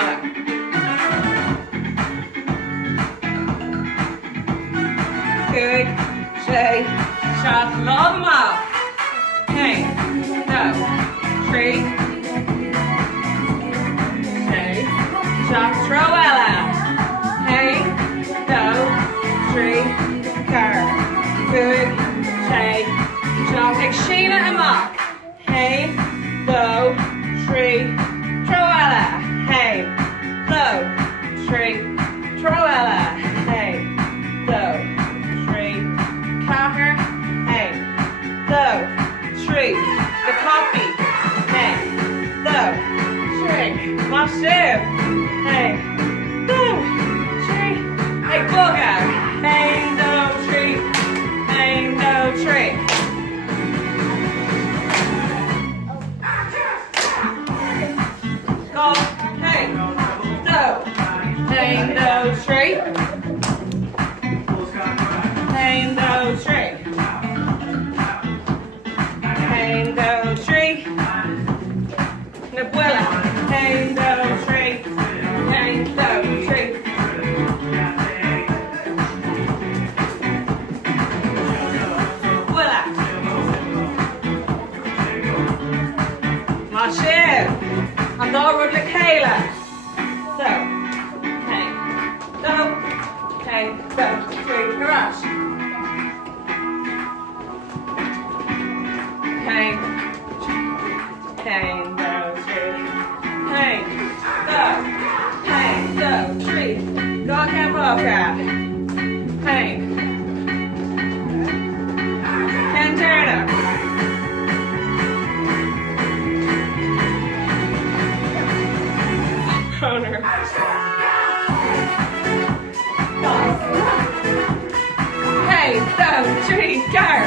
Trowella. Good. Shay. Shot. Load them up. Hey. Go. Tree. Shay. Shot. Trowella. Hey. Go. Tree. Car. Good. Shay. Shot. Sheena and Mark. Hey. Low. Tree. Trowella. Hey. Low. Tree. Trowella. Hey. Low. Tree. Carter. Hey. Low. Tree. The copy. Hey. Low. Tree. Massive. Hey. Low. Tree. Hey. Bugger. Hey. Low. Tree. Hey. Low. Tree. Go. Hey. Low. Hey. Low. Tree. Hey. Low. Tree. Hey. Low. Tree. Nabuela. Hey. Low. Tree. Hey. Low. Tree. Nabuela. Marshall. And over to Kayla. So, hey, go, hey, go, three, garage. Hey, hey, go, three. Hey, go, three. Go, Capoca. Hey, Canterna. Corner. Hey, go, tree, car.